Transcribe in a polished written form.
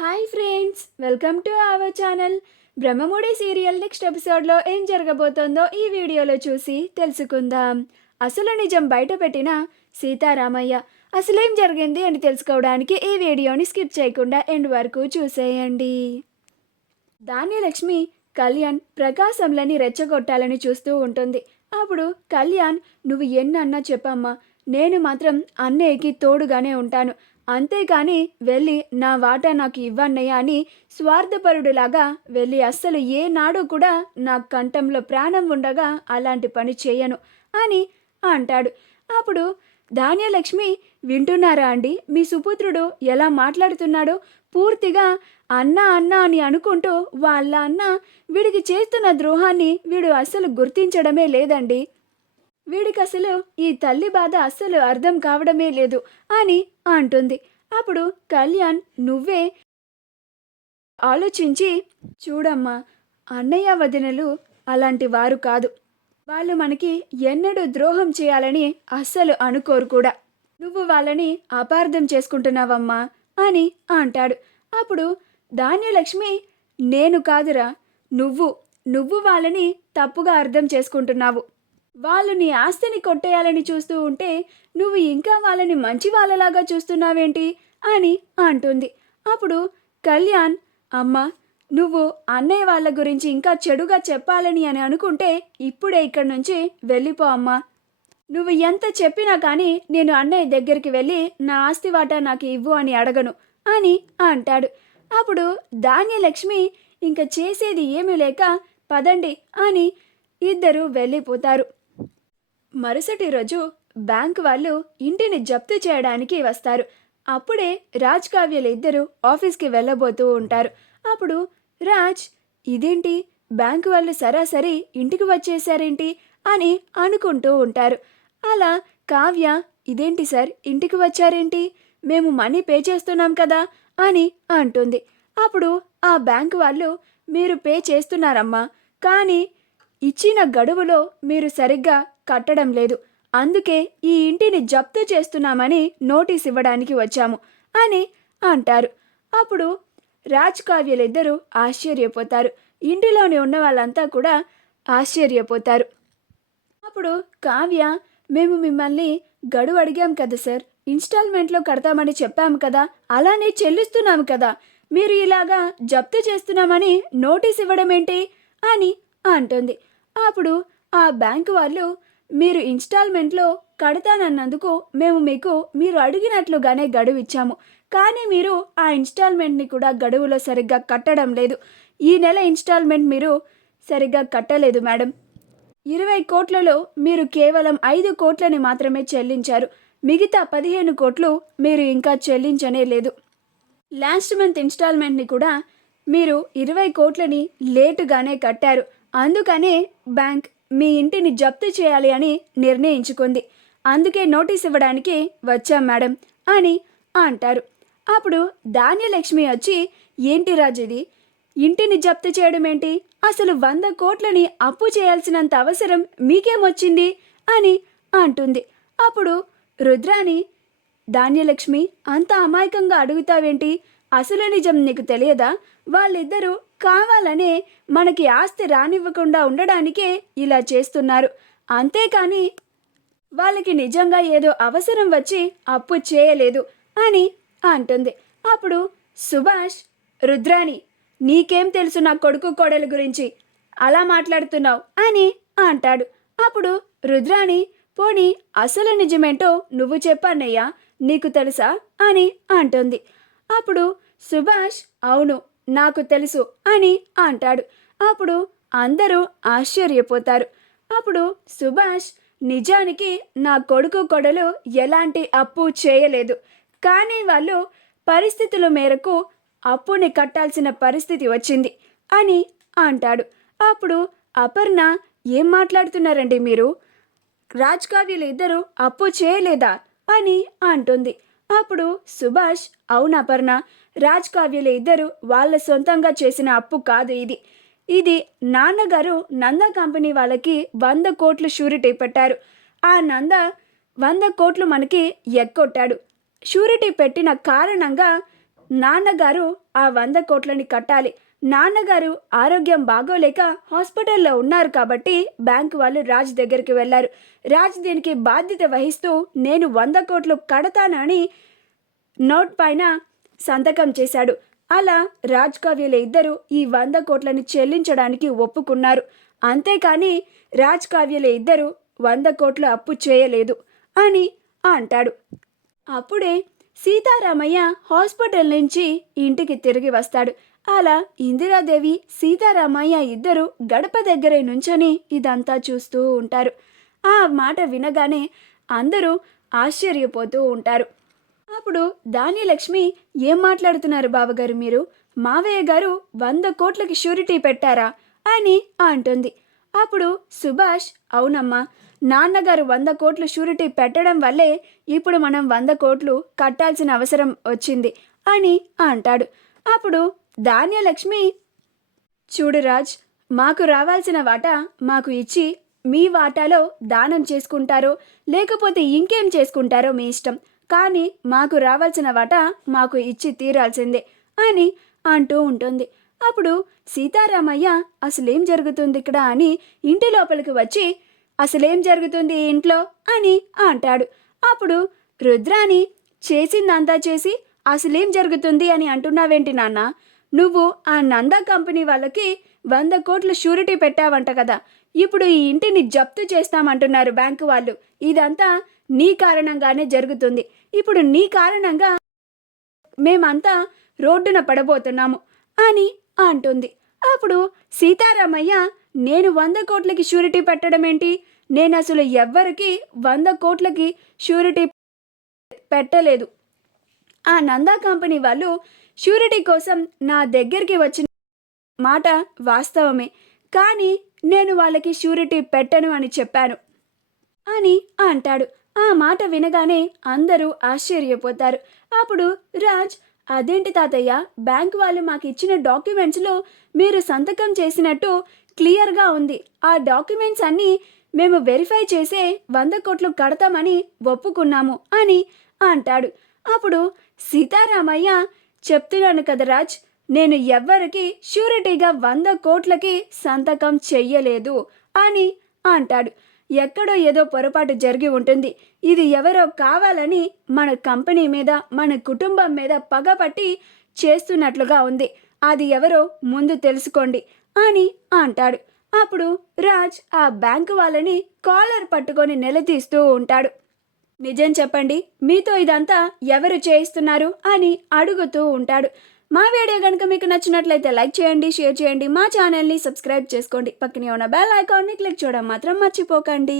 Hi friends, welcome to our channel. Brahmamudi serial next ఎపిసోడ్లో ఏం జరగబోతోందో ఈ వీడియోలో చూసి తెలుసుకుందాం. అసలు నిజం బయటపెట్టిన సీతారామయ్య అసలేం జరిగింది అని తెలుసుకోవడానికి ఈ వీడియోని స్కిప్ చేయకుండా ఎండ్ వరకు చూసేయండి. ధాన్యలక్ష్మి కళ్యాణ్ ప్రకాశంలని రెచ్చగొట్టాలని చూస్తూ ఉంటుంది. అప్పుడు కళ్యాణ్, నువ్వు ఎన్నన్నా చెప్పమ్మా, నేను మాత్రం అన్నయ్యకి తోడుగానే ఉంటాను, అంతేకాని వెళ్ళి నా వాటా నాకు ఇవ్వన్నయ్య అని స్వార్థపరుడులాగా వెళ్ళి అస్సలు ఏనాడు కూడా నా కంఠంలో ప్రాణం ఉండగా అలాంటి పని చేయను అని అంటాడు. అప్పుడు ధాన్యలక్ష్మి, వింటున్నారా అండి, మీ సుపుత్రుడు ఎలా మాట్లాడుతున్నాడో? పూర్తిగా అన్న అన్న అని అనుకుంటూ వాళ్ళ అన్న వీడికి చేస్తున్న ద్రోహాన్ని వీడు అస్సలు గుర్తించడమే లేదండి. వీడికి అసలు ఈ తల్లి బాధ అస్సలు అర్థం కావడమే లేదు అని అంటుంది. అప్పుడు కళ్యాణ్, నువ్వే ఆలోచించి చూడమ్మా, అన్నయ్య వదినలు అలాంటి వారు కాదు. వాళ్ళు మనకి ఎన్నడూ ద్రోహం చేయాలని అస్సలు అనుకోరు కూడా. నువ్వు వాళ్ళని అపార్థం చేసుకుంటున్నావమ్మా అని అంటాడు. అప్పుడు ధాన్యలక్ష్మి, నేను కాదురా, నువ్వు నువ్వు వాళ్ళని తప్పుగా అర్థం చేసుకుంటున్నావు. వాళ్ళు నీ ఆస్తిని కొట్టేయాలని చూస్తూ ఉంటే నువ్వు ఇంకా వాళ్ళని మంచి వాళ్ళలాగా చూస్తున్నావేంటి అని అంటుంది. అప్పుడు కళ్యాణ్, అమ్మ, నువ్వు అన్నయ్య వాళ్ళ గురించి ఇంకా చెడుగా చెప్పాలని అని అనుకుంటే ఇప్పుడే ఇక్కడి నుంచి వెళ్ళిపో అమ్మా. నువ్వు ఎంత చెప్పినా కానీ నేను అన్నయ్య దగ్గరికి వెళ్ళి నా ఆస్తి వాటా నాకు ఇవ్వు అని అడగను అని అంటాడు. అప్పుడు ధాన్యలక్ష్మి ఇంకా చేసేది ఏమీ లేక పదండి అని ఇద్దరు వెళ్ళిపోతారు. మరుసటి రోజు బ్యాంక్ వాళ్ళు ఇంటిని జప్తు చేయడానికి వస్తారు. అప్పుడే రాజ్ కావ్యలు ఇద్దరు ఆఫీస్కి వెళ్ళబోతూ ఉంటారు. అప్పుడు రాజ్, ఇదేంటి బ్యాంకు వాళ్ళు సరాసరి ఇంటికి వచ్చేసారేంటి అని అనుకుంటూ ఉంటారు. అలా కావ్య, ఇదేంటి సార్ ఇంటికి వచ్చారేంటి, మేము మనీ పే చేస్తున్నాం కదా అని అంటుంది. అప్పుడు ఆ బ్యాంకు వాళ్ళు, మీరు పే చేస్తున్నారమ్మా, కానీ ఇచ్చిన గడువులో మీరు సరిగ్గా కట్టడం లేదు, అందుకే ఈ ఇంటిని జప్తు చేస్తున్నామని నోటీస్ ఇవ్వడానికి వచ్చాము అని అంటారు. అప్పుడు రాజ్ కావ్యలిద్దరూ ఆశ్చర్యపోతారు. ఇంటిలోని ఉన్న వాళ్ళంతా కూడా ఆశ్చర్యపోతారు. అప్పుడు కావ్య, మేము మిమ్మల్ని గడువు అడిగాం కదా సార్, ఇన్స్టాల్మెంట్లో కడతామని చెప్పాము కదా, అలానే చెల్లిస్తున్నాము కదా, మీరు ఇలాగా జప్తు చేస్తున్నామని నోటీస్ ఇవ్వడం ఏంటి అని అంటుంది. అప్పుడు ఆ బ్యాంకు వాళ్ళు, మీరు ఇన్స్టాల్మెంట్లో కడతానన్నందుకు మేము మీకు మీరు అడిగినట్లుగానే గడువు ఇచ్చాము, కానీ మీరు ఆ ఇన్స్టాల్మెంట్ని కూడా గడువులో సరిగ్గా కట్టడం లేదు. ఈ నెల ఇన్స్టాల్మెంట్ మీరు సరిగ్గా కట్టలేదు మేడం. 20 కోట్లలో మీరు కేవలం 5 కోట్లని మాత్రమే చెల్లించారు. మిగతా 15 కోట్లు మీరు ఇంకా చెల్లించనే లేదు. లాస్ట్ మంత్ ఇన్స్టాల్మెంట్ని కూడా మీరు 20 కోట్లని లేటుగానే కట్టారు. అందుకనే బ్యాంక్ మీ ఇంటిని జప్తు చేయాలి అని నిర్ణయించుకుంది. అందుకే నోటీస్ ఇవ్వడానికి వచ్చాం మేడం అని అంటారు. అప్పుడు ధాన్యలక్ష్మి వచ్చి, ఏంటి రాజు ఇది, ఇంటిని జప్తు చేయడం ఏంటి, అసలు 100 కోట్లని అప్పు చేయాల్సినంత అవసరం మీకేమొచ్చింది అని అంటుంది. అప్పుడు రుద్రాని, ధాన్యలక్ష్మి, అంత అమాయకంగా అడుగుతావేంటి, అసలు నిజం నీకు తెలియదా, వాళ్ళిద్దరూ కావాలనే మనకి ఆస్తి రానివ్వకుండా ఉండడానికే ఇలా చేస్తున్నారు, అంతేకాని వాళ్ళకి నిజంగా ఏదో అవసరం వచ్చి అప్పు చేయలేదు అని అంటుంది. అప్పుడు సుభాష్, రుద్రాని, నీకేం తెలుసు నా కొడుకు కోడల గురించి, అలా మాట్లాడుతున్నావు అని అంటాడు. అప్పుడు రుద్రాని, పోనీ అసలు నిజమేంటో నువ్వు చెప్పన్నయ్యా, నీకు తెలుసా అని అంటుంది. అప్పుడు సుభాష్, అవును నాకు తెలుసు అని అంటాడు. అప్పుడు అందరూ ఆశ్చర్యపోతారు. అప్పుడు సుభాష్, నిజానికి నా కొడుకు కొడలు ఎలాంటి అప్పు చేయలేదు, కానీ వాళ్ళు పరిస్థితుల మేరకు అప్పుని కట్టాల్సిన పరిస్థితి వచ్చింది అని అంటాడు. అప్పుడు అపర్ణ, ఏం మాట్లాడుతున్నారండి మీరు, రాజ్ కావ్యలు ఇద్దరు అప్పు చేయలేదా అని అంటుంది. అప్పుడు సుభాష్, అవును అపర్ణ, రాజ్ కావ్యలు ఇద్దరు వాళ్ళ సొంతంగా చేసిన అప్పు కాదు ఇది. ఇది నాన్నగారు నందా కంపెనీ వాళ్ళకి 100 కోట్లు షూరిటీ పెట్టారు. ఆ నంద 100 కోట్లు మనకి ఎక్కొట్టాడు. షూరిటీ పెట్టిన కారణంగా నాన్నగారు ఆ 100 కోట్లని కట్టాలి. నాన్నగారు ఆరోగ్యం బాగోలేక హాస్పిటల్లో ఉన్నారు కాబట్టి బ్యాంకు వాళ్ళు రాజ్ దగ్గరికి వెళ్లారు. రాజ్ దీనికి బాధ్యత వహిస్తూ నేను 100 కోట్లు కడతానని నోట్ పైన సంతకం చేశాడు. అలా రాజ్ కావ్యల ఇద్దరు ఈ 100 కోట్లని చెల్లించడానికి ఒప్పుకున్నారు. అంతేకాని రాజ్ కావ్యల ఇద్దరు 100 కోట్ల అప్పు చేయలేదు అని అంటాడు. అప్పుడే సీతారామయ్య హాస్పిటల్ నుంచి ఇంటికి తిరిగి వస్తాడు. అలా ఇందిరాదేవి సీతారామయ్య ఇద్దరు గడప దగ్గరే నుంచొని ఇదంతా చూస్తూ ఉంటారు. ఆ మాట వినగానే అందరూ ఆశ్చర్యపోతూ ఉంటారు. అప్పుడు ధాన్యలక్ష్మి, ఏం మాట్లాడుతున్నారు బావగారు మీరు? మావయ్య గారు 100 కోట్లకి షూరిటీ పెట్టారా అని అంటుంది. అప్పుడు సుభాష్, అవునమ్మా, నాన్నగారు 100 కోట్లు షూరిటీ పెట్టడం వల్లే ఇప్పుడు మనం 100 కోట్లు కట్టాల్సిన అవసరం వచ్చింది అని అంటాడు. అప్పుడు ధాన్యలక్ష్మి, చూడు రాజ్, మాకు రావాల్సిన వాటా మాకు ఇచ్చి మీ వాటాలో దానం చేసుకుంటారో లేకపోతే ఇంకేం చేసుకుంటారో మీ ఇష్టం, కానీ మాకు రావాల్సిన వాటా మాకు ఇచ్చి తీరాల్సిందే అని అంటూ ఉంటుంది. అప్పుడు సీతారామయ్య, అసలేం జరుగుతుంది ఇక్కడ అని ఇంటి లోపలికి వచ్చి, అసలేం జరుగుతుంది ఈ ఇంట్లో అని అంటాడు. అప్పుడు రుద్రాని, చేసిందంతా చేసి అసలేం జరుగుతుంది అని అంటున్నావేంటి నాన్న? నువ్వు ఆ నందా కంపెనీ వాళ్ళకి 100 కోట్లు షూరిటీ పెట్టావంట కదా, ఇప్పుడు ఈ ఇంటిని జప్తు చేస్తామంటున్నారు బ్యాంకు వాళ్ళు. ఇదంతా నీ కారణంగానే జరుగుతుంది. ఇప్పుడు నీ కారణంగా మేమంతా రోడ్డున పడబోతున్నాము అని అంటుంది. అప్పుడు సీతారామయ్య, నేను 100 కోట్లకి షూరిటీ పెట్టడం ఏంటి? నేను అసలు ఎవ్వరికి 100 కోట్లకి షూరిటీ పెట్టలేదు. ఆ నందా కంపెనీ వాళ్ళు షూరిటీ కోసం నా దగ్గరికి వచ్చిన మాట వాస్తవమే, కానీ నేను వాళ్ళకి షూరిటీ పెట్టను అని చెప్పాను అని అంటాడు. ఆ మాట వినగానే అందరూ ఆశ్చర్యపోతారు. అప్పుడు రాజ్, అదేంటి తాతయ్య, బ్యాంక్ వాళ్ళు మాకు ఇచ్చిన డాక్యుమెంట్స్లో మీరు సంతకం చేసినట్టు క్లియర్గా ఉంది. ఆ డాక్యుమెంట్స్ అన్నీ మేము వెరిఫై చేసే 100 కోట్లు కడతామని ఒప్పుకున్నాము అని అంటాడు. అప్పుడు సీతారామయ్య, చెప్తున్నాను కదా రాజ్, నేను ఎవ్వరికి షూరిటీగా 100 కోట్లకి సంతకం చెయ్యలేదు అని అంటాడు. ఎక్కడో ఏదో పొరపాటు జరిగి ఉంటుంది. ఇది ఎవరో కావాలని మన కంపెనీ మీద, మన కుటుంబం మీద పగపట్టి చేస్తున్నట్లుగా ఉంది. అది ఎవరో ముందు తెలుసుకోండి అని అంటాడు. అప్పుడు రాజ్ ఆ బ్యాంకు వాళ్ళని కాలర్ పట్టుకొని నిలదీస్తూ ఉంటాడు. నిజం చెప్పండి, మీతో ఇదంతా ఎవరు చేయిస్తున్నారు అని అడుగుతూ ఉంటాడు. మా వీడియో కనుక మీకు నచ్చినట్లయితే లైక్ చేయండి, షేర్ చేయండి, మా ఛానల్ని సబ్స్క్రైబ్ చేసుకోండి, పక్కనే ఉన్న బెల్ ఐకాన్ని క్లిక్ చేయడం మాత్రం మర్చిపోకండి.